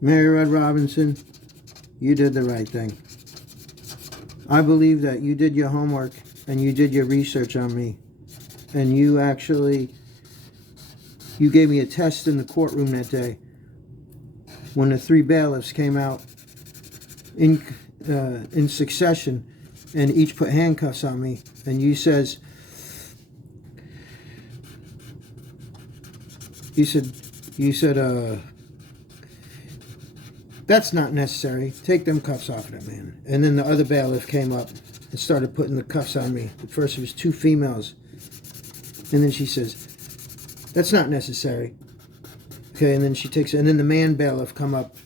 Mary Red Robinson, you did the right thing. I believe that you did your homework and you did your research on me. And you gave me a test in the courtroom that day when the 3 bailiffs came out in succession and each put handcuffs on me. And you said, that's not necessary. Take them cuffs off of that man. And then the other bailiff came up and started putting the cuffs on me. At first it was 2 females. And then she says, that's not necessary. Okay, and then she takes it. And then the man bailiff come up.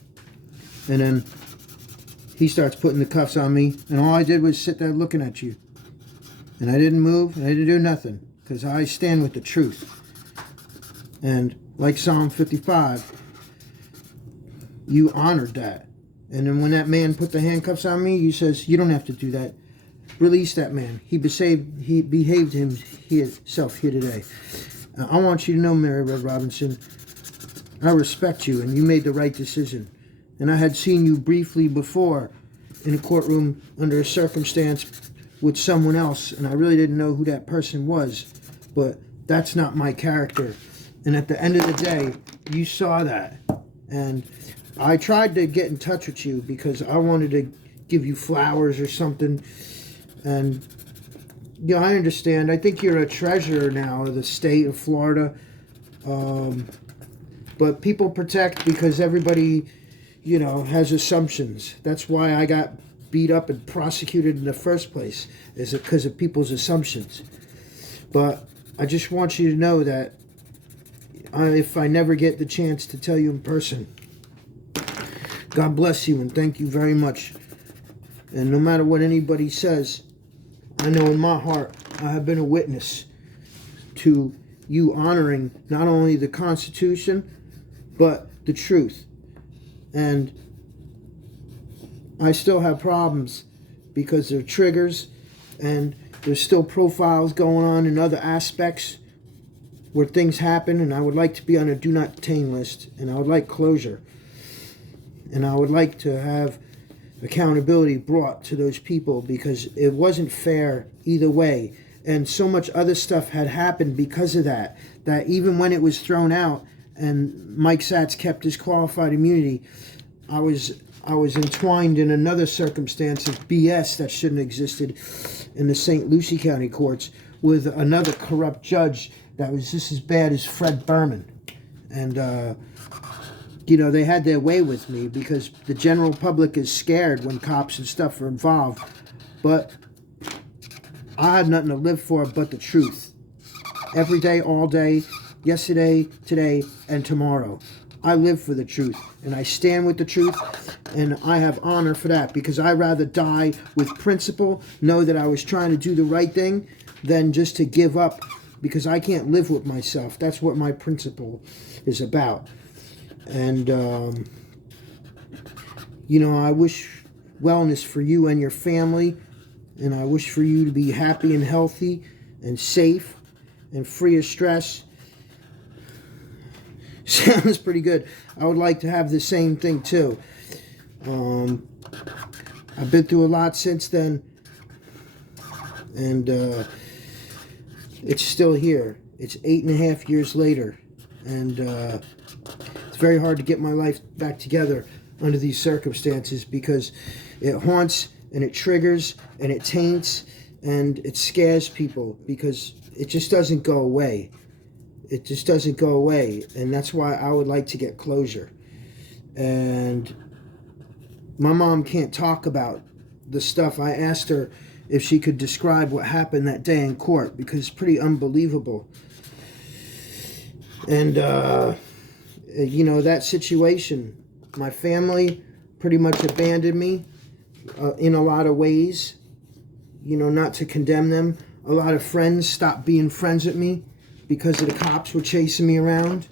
And then he starts putting the cuffs on me. And all I did was sit there looking at you. And I didn't move. And I didn't do nothing. Because I stand with the truth. And like Psalm 55, you honored that. And then when that man put the handcuffs on me, you says, you don't have to do that. Release that man. He behaved himself here today. I want you to know, Mary Red Robinson, I respect you, and you made the right decision. And I had seen you briefly before in a courtroom under a circumstance with someone else, and I really didn't know who that person was. But that's not my character. And at the end of the day, you saw that. And I tried to get in touch with you because I wanted to give you flowers or something. And, yeah, I understand. I think you're a treasurer now of the state of Florida. But people protect because everybody, has assumptions. That's why I got beat up and prosecuted in the first place, is because of people's assumptions. But I just want you to know that if I never get the chance to tell you in person, God bless you and thank you very much. And no matter what anybody says, I know in my heart I have been a witness to you honoring not only the Constitution, but the truth. And I still have problems because there are triggers and there's still profiles going on in other aspects where things happen, and I would like to be on a do not detain list, and I would like closure. And I would like to have accountability brought to those people because it wasn't fair either way. And so much other stuff had happened because of that even when it was thrown out and Mike Satz kept his qualified immunity, I was entwined in another circumstance of BS that shouldn't have existed in the St. Lucie County courts with another corrupt judge that was just as bad as Fred Berman. And, they had their way with me because the general public is scared when cops and stuff are involved. But I had nothing to live for but the truth. Every day, all day, yesterday, today, and tomorrow. I live for the truth, and I stand with the truth, and I have honor for that because I'd rather die with principle, know that I was trying to do the right thing, than just to give up because I can't live with myself. That's what my principle is about. And, I wish wellness for you and your family, and I wish for you to be happy and healthy and safe and free of stress. Sounds pretty good. I would like to have the same thing too. I've been through a lot since then, and it's still here. It's 8.5 years later, and it's very hard to get my life back together under these circumstances because it haunts and it triggers and it taints and it scares people because it just doesn't go away. It just doesn't go away, and that's why I would like to get closure. And my mom can't talk about the stuff. I asked her if she could describe what happened that day in court because it's pretty unbelievable. And, that situation, my family pretty much abandoned me in a lot of ways, not to condemn them. A lot of friends stopped being friends with me because of the cops were chasing me around.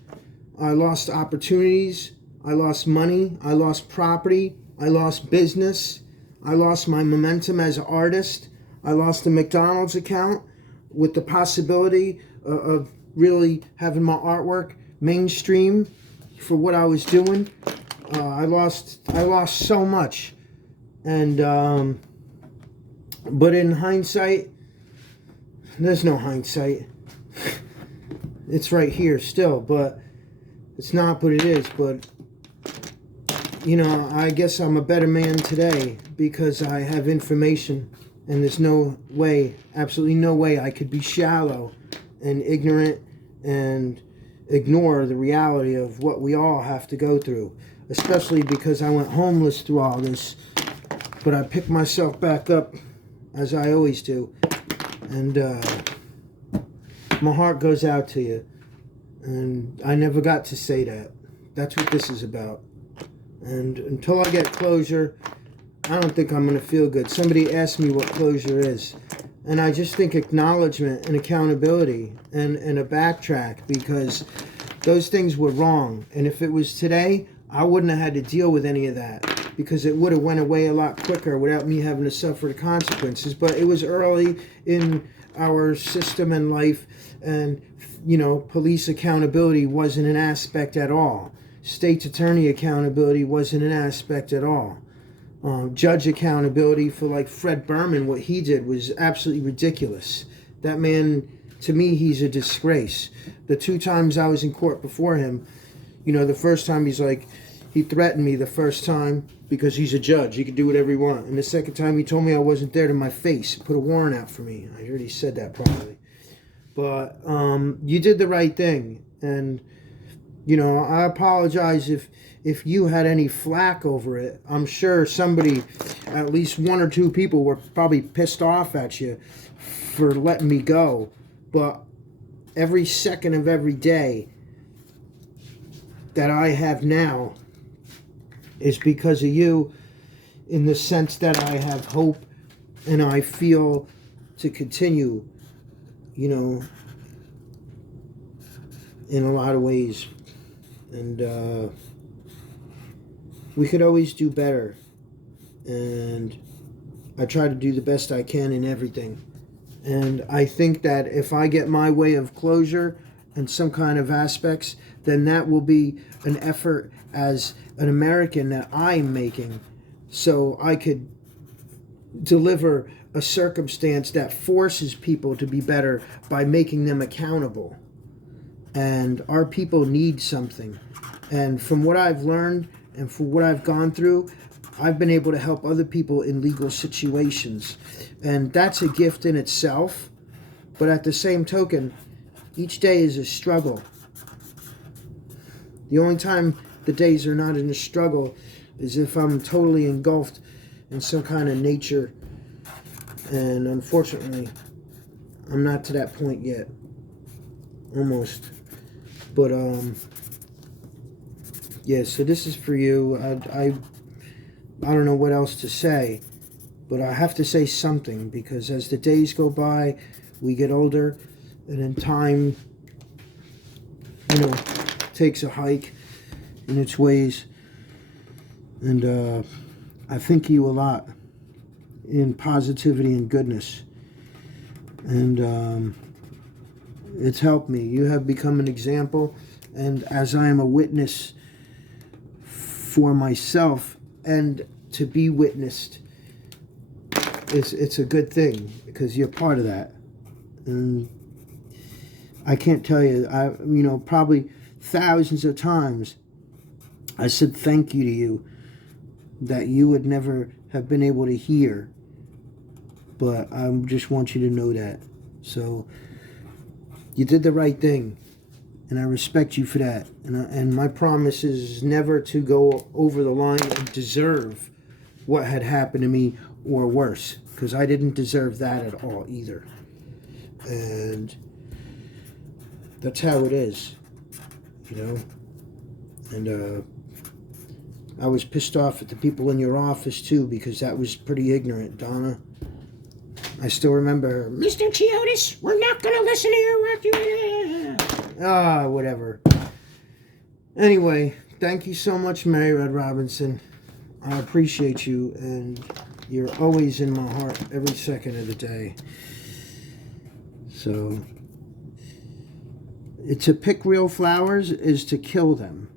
I lost opportunities. I lost money. I lost property. I lost business. I lost my momentum as an artist. I lost the McDonald's account with the possibility of really having my artwork mainstream for what I was doing. I lost so much, and but in hindsight, there's no hindsight. It's right here still, but it's not what it is. But you know, I guess I'm a better man today because I have information, and there's no way, absolutely no way, I could be shallow and ignorant and ignore the reality of what we all have to go through, especially because I went homeless through all this, but I picked myself back up as I always do, and my heart goes out to you, and I never got to say that. That's what this is about. And until I get closure, I don't think I'm going to feel good. Somebody asked me what closure is, and I just think acknowledgement and accountability and a backtrack, because those things were wrong. And if it was today, I wouldn't have had to deal with any of that, because it would have went away a lot quicker without me having to suffer the consequences. But it was early in our system and life, and you know, police accountability wasn't an aspect at all. State's attorney accountability wasn't an aspect at all. Judge accountability for like Fred Berman, what he did was absolutely ridiculous. That man, to me, he's a disgrace. The 2 times I was in court before him, you know, the first time he threatened me the first time because he's a judge. He could do whatever he wants. And the second time he told me I wasn't there to my face, put a warrant out for me. I already said that probably. But you did the right thing. And, you know, I apologize if you had any flack over it. I'm sure somebody, at least 1 or 2 people, were probably pissed off at you for letting me go. But every second of every day that I have now is because of you, in the sense that I have hope and I feel to continue, you know, in a lot of ways. And we could always do better. And I try to do the best I can in everything. And I think that if I get my way of closure and some kind of aspects, then that will be an effort as an American that I'm making, so I could deliver a circumstance that forces people to be better by making them accountable. And our people need something. And from what I've learned and from what I've gone through, I've been able to help other people in legal situations. And that's a gift in itself. But at the same token, each day is a struggle. The only time the days are not in a struggle is if I'm totally engulfed in some kind of nature. And unfortunately, I'm not to that point yet. Almost. But, yeah, so this is for you. I don't know what else to say, but I have to say something, because as the days go by, we get older, and in time, you know, takes a hike in its ways. And I thank you a lot in positivity and goodness. And it's helped me. You have become an example, and as I am a witness for myself and to be witnessed, it's a good thing, because you're part of that. And I can't tell you, you know, probably thousands of times I said thank you to you that you would never have been able to hear, but I just want you to know that. So you did the right thing, and I respect you for that. And my promise is never to go over the line and deserve what had happened to me, or worse, because I didn't deserve that at all either. And that's how it is, you know. And I was pissed off at the people in your office too, because that was pretty ignorant, Donna. I still remember, Mr. Chiotis, we're not going to listen to your whatever. Anyway, thank you so much, Mary Red Robinson. I appreciate you, and you're always in my heart every second of the day. So, to pick real flowers is to kill them,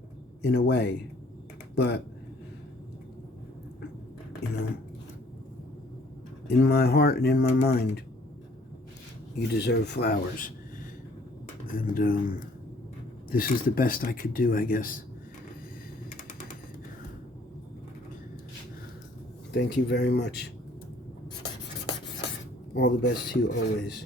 in a way. But, you know, in my heart and in my mind, you deserve flowers. And this is the best I could do, I guess. Thank you very much. All the best to you always.